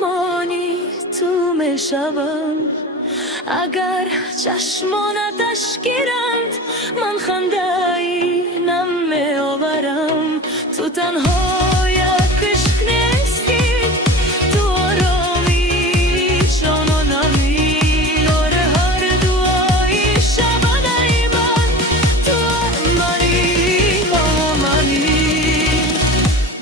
مهمانی تو میشوم. اگر چشمانتش گیرند من خنده ای نمی آورم. تو تنها یک عشق نیستی، تو آرامی جانانمی. آره هر دعایی شبانه من تو منی با منی.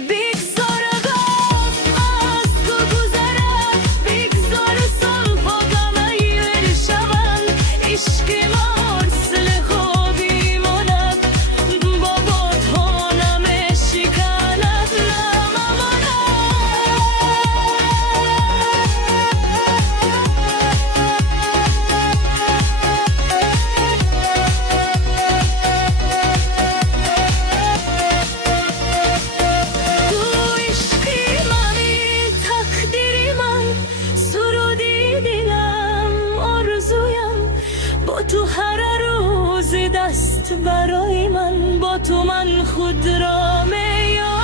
بگذار غم از تو گذرد، بگذار سالها غمگیر شوند. عشق ما مثل خوابی ماند، با بادها نمیشکند نماند. تو عشقی منی، تقدیری من، سرودی دلم، آرزویم. با تو هر روز دست برای من، با تو من خود را میارم.